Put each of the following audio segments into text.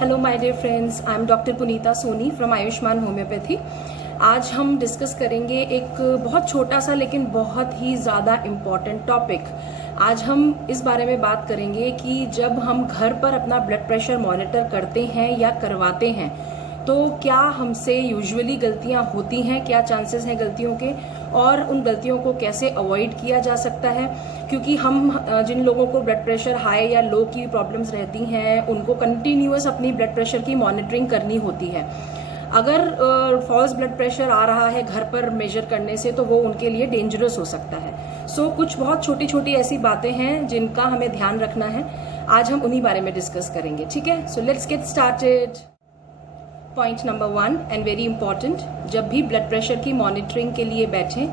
Hello my dear friends, I am doctor Punita Soni from Ayushman homeopathy. आज हम discuss करेंगे एक बहुत छोटा सा लेकिन बहुत ही ज़्यादा इम्पॉर्टेंट टॉपिक। आज हम इस बारे में बात करेंगे कि जब हम घर पर अपना ब्लड प्रेशर मॉनिटर करते हैं या करवाते हैं तो क्या हमसे यूजुअली गलतियां होती हैं, क्या चांसेस हैं गलतियों के, और उन गलतियों को कैसे अवॉइड किया जा सकता है। क्योंकि हम जिन लोगों को ब्लड प्रेशर हाई या लो की प्रॉब्लम्स रहती हैं उनको कंटिन्यूअस अपनी ब्लड प्रेशर की मॉनिटरिंग करनी होती है। अगर फॉल्स ब्लड प्रेशर आ रहा है घर पर मेजर करने से तो वो उनके लिए डेंजरस हो सकता है। सो कुछ बहुत छोटी छोटी ऐसी बातें हैं जिनका हमें ध्यान रखना है। आज हम उन्हीं बारे में डिस्कस करेंगे, ठीक है। So let's get started. Point number 1 and very important, जब भी ब्लड प्रेशर की मॉनिटरिंग के लिए बैठें,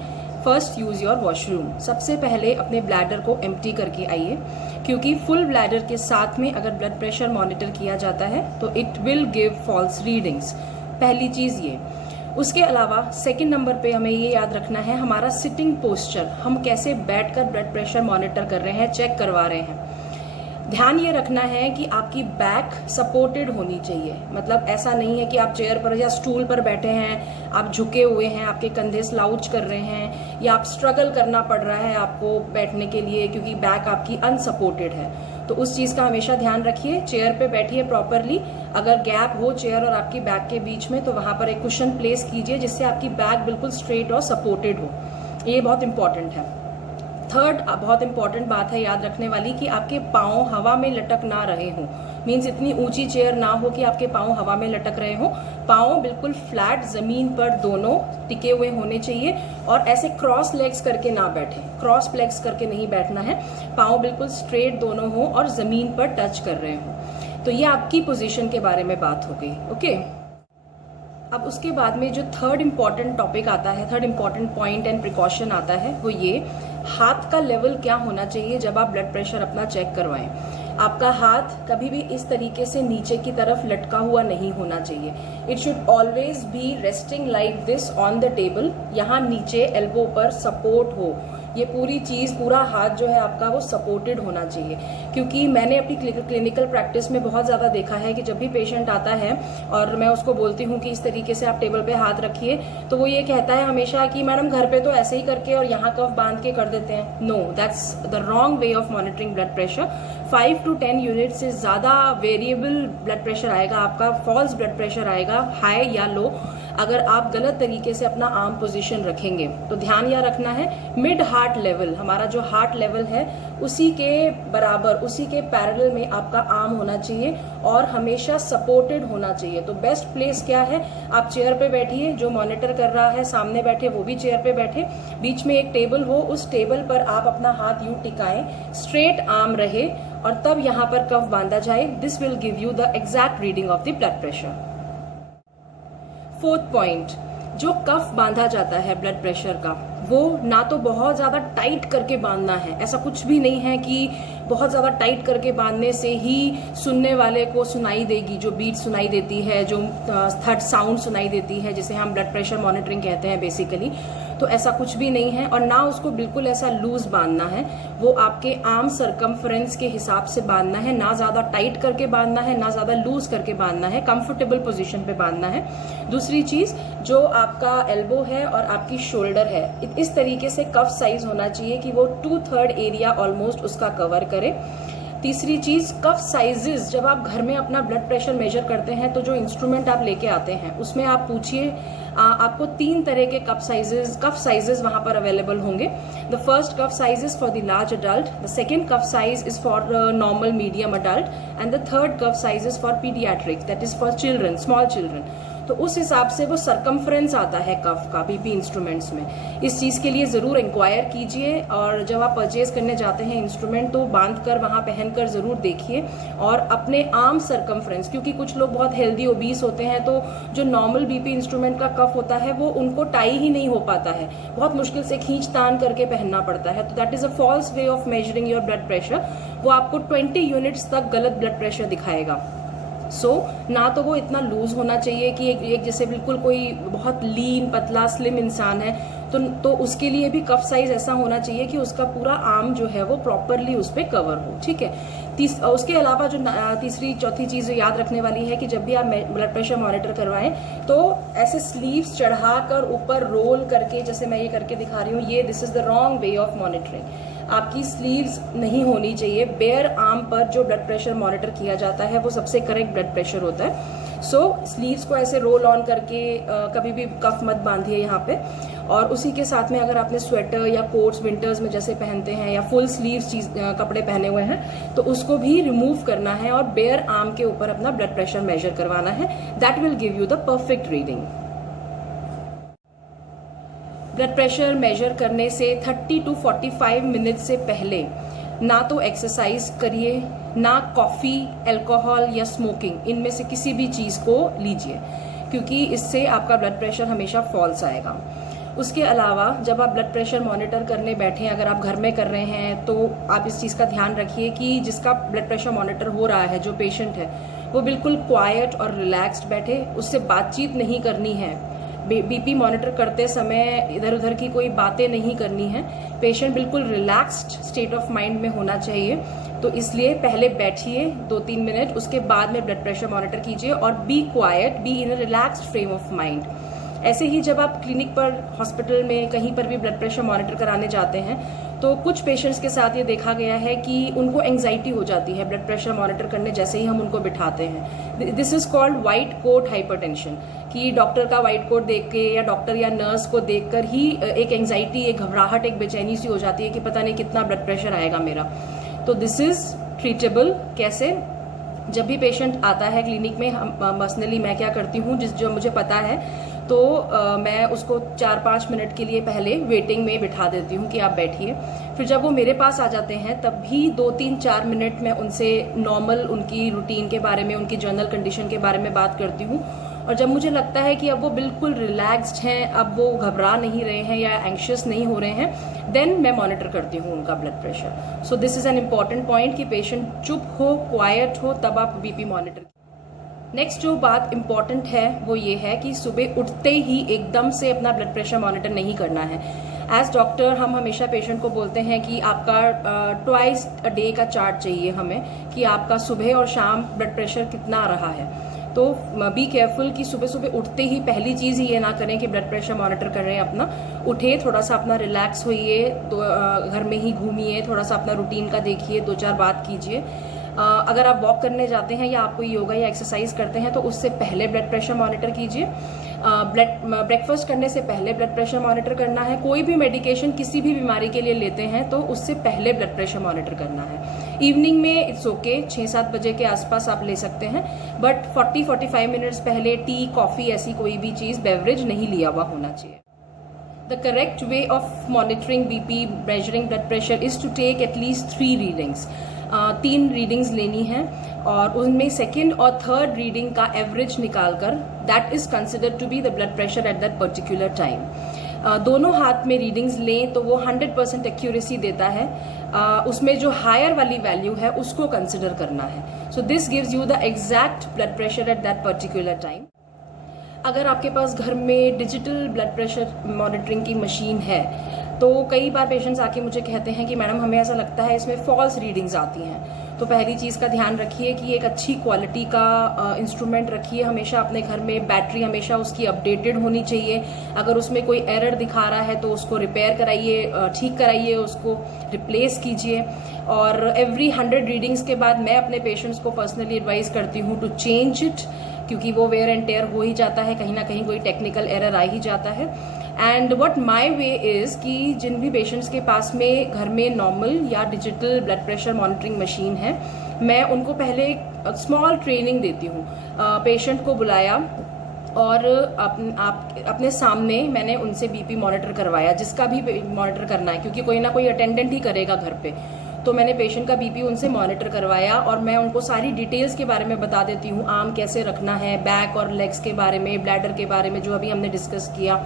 फर्स्ट यूज योर वॉशरूम। सबसे पहले अपने ब्लैडर को एम्प्टी करके आइए, क्योंकि फुल ब्लैडर के साथ में अगर ब्लड प्रेशर मॉनिटर किया जाता है तो it will give false readings. पहली चीज ये। उसके अलावा सेकंड नंबर पे हमें ये याद रखना है हमारा सिटिंग पोस्चर, हम कैसे बैठकर ब्लड प्रेशर मॉनिटर कर रहे हैं, चेक करवा रहे हैं। ध्यान ये रखना है कि आपकी बैक सपोर्टेड होनी चाहिए। मतलब ऐसा नहीं है कि आप चेयर पर या स्टूल पर बैठे हैं, आप झुके हुए हैं, आपके कंधे स्लाउच कर रहे हैं, या आप स्ट्रगल करना पड़ रहा है आपको बैठने के लिए क्योंकि बैक आपकी अनसपोर्टेड है। तो उस चीज़ का हमेशा ध्यान रखिए। चेयर पे बैठिए प्रॉपरली। अगर गैप हो चेयर और आपकी बैक के बीच में तो वहां पर एक कुशन प्लेस कीजिए जिससे आपकी बैक बिल्कुल स्ट्रेट और सपोर्टेड हो। ये बहुत इंपॉर्टेंट है। थर्ड बहुत इंपॉर्टेंट बात है याद रखने वाली कि आपके पाँव हवा में लटक ना रहे हों। मीन्स इतनी ऊंची चेयर ना हो कि आपके पाँव हवा में लटक रहे हों। पाँव बिल्कुल फ्लैट जमीन पर दोनों टिके हुए होने चाहिए और ऐसे क्रॉस लेग्स करके ना बैठे, क्रॉस लेग्स करके नहीं बैठना है। पाँव बिल्कुल स्ट्रेट दोनों हो और जमीन पर टच कर रहे हों। तो ये आपकी पोजीशन के बारे में बात हो गई, ओके। अब उसके बाद में जो थर्ड इम्पॉर्टेंट टॉपिक आता है, third important point and precaution आता है, वो ये हाथ का लेवल क्या होना चाहिए जब आप ब्लड प्रेशर अपना चेक करवाएं। आपका हाथ कभी भी इस तरीके से नीचे की तरफ लटका हुआ नहीं होना चाहिए। It should always be resting like this on the table. यहाँ नीचे एल्बो पर सपोर्ट हो, ये पूरी चीज, पूरा हाथ जो है आपका वो सपोर्टेड होना चाहिए। क्योंकि मैंने अपनी क्लिनिकल प्रैक्टिस में बहुत ज्यादा देखा है कि जब भी पेशेंट आता है और मैं उसको बोलती हूँ कि इस तरीके से आप टेबल पे हाथ रखिए, तो वो ये कहता है हमेशा कि मैडम घर पे तो ऐसे ही करके और यहाँ कफ बांध के कर देते हैं। No, that's the wrong way of monitoring blood pressure. 5 to 10 unit से ज्यादा वेरिएबल ब्लड प्रेशर आएगा आपका, फॉल्स ब्लड प्रेशर आएगा, हाई या लो, अगर आप गलत तरीके से अपना आर्म पोजीशन रखेंगे। तो ध्यान यह रखना है मिड हार्ट लेवल, हमारा जो हार्ट लेवल है उसी के बराबर, उसी के पैरेलल में आपका आर्म होना चाहिए और हमेशा सपोर्टेड होना चाहिए। तो बेस्ट प्लेस क्या है, आप चेयर पे बैठिए, जो मॉनिटर कर रहा है सामने बैठे वो भी चेयर पे बैठे, बीच में एक टेबल हो, उस टेबल पर आप अपना हाथ यूं टिकाएं, स्ट्रेट आर्म रहे और तब यहाँ पर कफ बांधा जाए। This will give you the exact reading of the blood pressure. Fourth point, जो कफ बांधा जाता है ब्लड प्रेशर का, वो ना तो बहुत ज्यादा टाइट करके बांधना है। ऐसा कुछ भी नहीं है कि बहुत ज्यादा टाइट करके बांधने से ही सुनने वाले को सुनाई देगी, जो बीट सुनाई देती है, जो थर्ड साउंड सुनाई देती है, जिसे हम ब्लड प्रेशर मॉनिटरिंग कहते हैं बेसिकली। तो ऐसा कुछ भी नहीं है और ना उसको बिल्कुल ऐसा लूज बांधना है। वो आपके आर्म सरकमफ्रेंस के हिसाब से बांधना है, ना ज्यादा टाइट करके बांधना है, ना ज्यादा लूज करके बांधना है, कंफर्टेबल पोजीशन पे बांधना है। दूसरी चीज, जो आपका एल्बो है और आपकी शोल्डर है, इस तरीके से कफ साइज होना चाहिए कि वो 2/3 एरिया ऑलमोस्ट उसका कवर करे। तीसरी चीज, कफ साइजेस, जब आप घर में अपना ब्लड प्रेशर मेजर करते हैं तो जो इंस्ट्रूमेंट आप लेके आते हैं उसमें आप पूछिए, आपको 3 तरह के कफ साइजेस वहां पर अवेलेबल होंगे। The first cuff size is for the large adult, the second cuff size is for normal medium adult and the third cuff size is for paediatric, that is for children, small children. तो उस हिसाब से वो circumference आता है कफ का BP instruments में। इस चीज के लिए जरूर इंक्वायर कीजिए और जब आप परचेज करने जाते हैं इंस्ट्रूमेंट तो बांध कर वहां पहनकर जरूर देखिए और अपने आर्म सरकमफ्रेंस, क्योंकि कुछ लोग बहुत हेल्दी ओबीस होते हैं तो जो नॉर्मल बीपी इंस्ट्रूमेंट का कफ होता है वो उनको टाई ही नहीं हो पाता है, बहुत मुश्किल से खींच तान करके पहनना पड़ता है। तो that is a false way of measuring your blood pressure. वो आपको 20 यूनिट्स तक गलत ब्लड प्रेशर दिखाएगा। ना तो वो इतना लूज होना चाहिए कि एक जैसे बिल्कुल कोई बहुत लीन पतला स्लिम इंसान है तो उसके लिए भी कफ साइज ऐसा होना चाहिए कि उसका पूरा आर्म जो है वो प्रॉपरली उस पर कवर हो, ठीक है। उसके अलावा जो तीसरी चौथी चीज़ याद रखने वाली है कि जब भी आप ब्लड प्रेशर मॉनिटर करवाएं तो ऐसे स्लीव्स चढ़ाकर ऊपर रोल करके, जैसे मैं ये करके दिखा रही हूँ, ये this is the wrong way of monitoring. आपकी स्लीव्स नहीं होनी चाहिए। बेयर आर्म पर जो ब्लड प्रेशर मॉनिटर किया जाता है वो सबसे करेक्ट ब्लड प्रेशर होता है। सो स्लीव्स को ऐसे रोल ऑन करके कभी भी कफ मत बांधिए यहाँ पे। और उसी के साथ में अगर आपने स्वेटर या कोट्स विंटर्स में जैसे पहनते हैं या फुल स्लीव्स कपड़े पहने हुए हैं तो उसको भी रिमूव करना है और बेयर आर्म के ऊपर अपना ब्लड प्रेशर मेजर करवाना है। That will give you the perfect reading. Blood pressure measure करने से 30 to 45 मिनट से पहले ना तो एक्सरसाइज करिए, ना कॉफ़ी, अल्कोहल या स्मोकिंग, इनमें से किसी भी चीज़ को लीजिए, क्योंकि इससे आपका ब्लड प्रेशर हमेशा फॉल्स आएगा। उसके अलावा जब आप ब्लड प्रेशर मॉनिटर करने बैठें, अगर आप घर में कर रहे हैं तो आप इस चीज़ का ध्यान रखिए कि जिसका ब्लड प्रेशर मॉनिटर हो रहा है, जो पेशेंट है, वो बिल्कुल क्वाइट और रिलैक्स्ड बैठे, उससे बातचीत नहीं करनी है। बीपी मॉनिटर करते समय इधर उधर की कोई बातें नहीं करनी है। पेशेंट बिल्कुल रिलैक्स्ड स्टेट ऑफ माइंड में होना चाहिए। तो इसलिए पहले बैठिए 2-3 मिनट, उसके बाद में ब्लड प्रेशर मॉनिटर कीजिए और be quiet, be in a relaxed frame of mind. ऐसे ही जब आप क्लिनिक पर, हॉस्पिटल में, कहीं पर भी ब्लड प्रेशर मॉनिटर कराने जाते हैं तो कुछ पेशेंट्स के साथ ये देखा गया है कि उनको एंग्जाइटी हो जाती है ब्लड प्रेशर मॉनिटर करने जैसे ही हम उनको बिठाते हैं। This is called white coat hypertension, कि डॉक्टर का वाइट कोट देख के या डॉक्टर या नर्स को देखकर ही एक एंग्जाइटी, एक घबराहट, एक बेचैनी सी हो जाती है कि पता नहीं कितना ब्लड प्रेशर आएगा मेरा। तो दिस इज ट्रीटेबल। कैसे? जब भी पेशेंट आता है क्लिनिक में, हम पर्सनली मैं क्या करती हूँ, जो मुझे पता है तो मैं उसको 4-5 मिनट के लिए पहले वेटिंग में बिठा देती हूँ कि आप बैठिए। फिर जब वो मेरे पास आ जाते हैं तब भी 2-3-4 मिनट में उनसे नॉर्मल उनकी रूटीन के बारे में, उनकी जनरल कंडीशन के बारे में बात करती हूँ। और जब मुझे लगता है कि अब वो बिल्कुल रिलैक्स्ड हैं, अब वो घबरा नहीं रहे हैं या एंग्शियस नहीं हो रहे हैं, देन मैं मॉनिटर करती हूँ उनका blood pressure. So this is an important point कि पेशेंट चुप हो, क्वाइट हो, तब आप बीपी मॉनिटर। नेक्स्ट जो बात इम्पॉर्टेंट है वो ये है कि सुबह उठते ही एकदम से अपना ब्लड प्रेशर मॉनिटर नहीं करना है। एज डॉक्टर हम हमेशा पेशेंट को बोलते हैं कि आपका ट्वाइस अ डे का चार्ट चाहिए हमें, कि आपका सुबह और शाम ब्लड प्रेशर कितना आ रहा है। तो बी केयरफुल कि सुबह सुबह उठते ही पहली चीज़ ही ये ना करें कि ब्लड प्रेशर मॉनिटर कर रहे हैं अपना। उठे, थोड़ा सा अपना रिलैक्स होइए, तो घर में ही घूमिए, थोड़ा सा अपना रूटीन का देखिए, 2-4 बात कीजिए। अगर आप वॉक करने जाते हैं या आप कोई योगा या एक्सरसाइज करते हैं तो उससे पहले ब्लड प्रेशर मॉनिटर कीजिए। ब्रेकफास्ट करने से पहले ब्लड प्रेशर मॉनिटर करना है। कोई भी मेडिकेशन किसी भी बीमारी के लिए लेते हैं तो उससे पहले ब्लड प्रेशर मॉनिटर करना है। इवनिंग में इट्स ओके, 6-7 बजे के आसपास आप ले सकते हैं, बट 40-45 मिनट्स पहले टी, कॉफ़ी, ऐसी कोई भी चीज़, बेवरेज नहीं लिया हुआ होना चाहिए। The correct way of monitoring BP, measuring blood pressure is to take at least 3 readings. 3 readings लेनी है और उनमें सेकेंड और थर्ड रीडिंग का एवरेज निकालकर that is considered to be the blood pressure at that particular time. दोनों हाथ में रीडिंग्स लें तो वो 100% एक्यूरेसी देता है। उसमें जो हायर वाली वैल्यू है उसको कंसिडर करना है। So this gives you the exact blood pressure at that particular time. अगर आपके पास घर में डिजिटल ब्लड प्रेशर मॉनिटरिंग की मशीन है तो कई बार पेशेंट्स आके मुझे कहते हैं कि मैडम हमें ऐसा लगता है इसमें फॉल्स रीडिंग्स आती हैं। तो पहली चीज़ का ध्यान रखिए कि एक अच्छी क्वालिटी का इंस्ट्रूमेंट रखिए हमेशा अपने घर में। बैटरी हमेशा उसकी अपडेटेड होनी चाहिए। अगर उसमें कोई एरर दिखा रहा है तो उसको रिपेयर कराइए, ठीक कराइए, उसको रिप्लेस कीजिए। और एवरी 100 रीडिंग्स के बाद मैं अपने पेशेंट्स को पर्सनली एडवाइस करती हूँ टू चेंज इट, क्योंकि वो वेयर एंड टेयर हो ही जाता है, कहीं ना कहीं कोई टेक्निकल एरर आ ही जाता है। And what my way is कि जिन भी पेशेंट्स के पास में घर में नॉर्मल या digital blood pressure monitoring machine है, मैं उनको पहले स्मॉल ट्रेनिंग देती हूँ। पेशेंट को बुलाया और अपने सामने मैंने उनसे बीपी मॉनिटर करवाया, जिसका भी मॉनिटर करना है, क्योंकि कोई ना कोई अटेंडेंट ही करेगा घर पे। तो मैंने पेशेंट का बीपी उनसे मॉनिटर करवाया और मैं उनको सारी डिटेल्स के बारे में बता देती हूँ। आर्म कैसे रखना है, बैक और लेग्स के बारे में, ब्लैडर के बारे में, जो अभी हमने डिस्कस किया।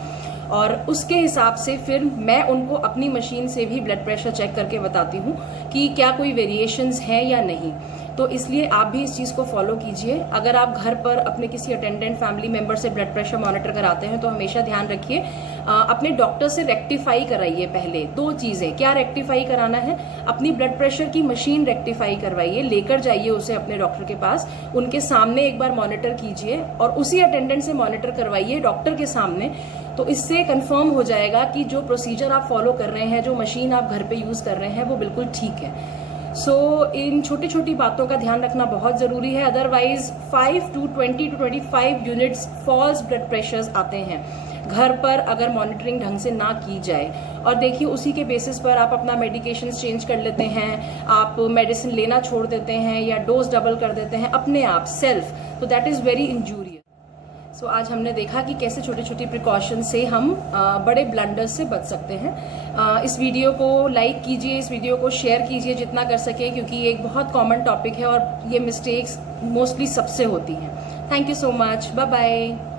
और उसके हिसाब से फिर मैं उनको अपनी मशीन से भी ब्लड प्रेशर चेक करके बताती हूँ कि क्या कोई वेरिएशंस हैं या नहीं। तो इसलिए आप भी इस चीज़ को फॉलो कीजिए। अगर आप घर पर अपने किसी अटेंडेंट फैमिली मेंबर से ब्लड प्रेशर मॉनिटर कराते हैं तो हमेशा ध्यान रखिए अपने डॉक्टर से रेक्टिफाई कराइए। पहले 2 चीज़ें, क्या रेक्टिफाई कराना है, अपनी ब्लड प्रेशर की मशीन रेक्टिफाई करवाइए, लेकर जाइए उसे अपने डॉक्टर के पास, उनके सामने एक बार मॉनिटर कीजिए और उसी अटेंडेंट से मॉनिटर करवाइए डॉक्टर के सामने। तो इससे कंफर्म हो जाएगा कि जो प्रोसीजर आप फॉलो कर रहे हैं, जो मशीन आप घर पे यूज कर रहे हैं, वो बिल्कुल ठीक है। इन छोटी छोटी बातों का ध्यान रखना बहुत जरूरी है। Otherwise 5 to 20 to 25 units false blood pressures आते हैं घर पर अगर मॉनिटरिंग ढंग से ना की जाए। और देखिए उसी के बेसिस पर आप अपना मेडिकेशन चेंज कर लेते हैं, आप मेडिसिन लेना छोड़ देते हैं या डोज डबल कर देते हैं अपने आप सेल्फ, तो दैट इज वेरी इंजूरियस। आज हमने देखा कि कैसे छोटी छोटी प्रिकॉशन से हम बड़े ब्लंडर्स से बच सकते हैं। इस वीडियो को लाइक कीजिए, इस वीडियो को शेयर कीजिए जितना कर सके, क्योंकि ये एक बहुत कॉमन टॉपिक है और ये मिस्टेक्स मोस्टली सबसे होती हैं। Thank you so much, bye bye.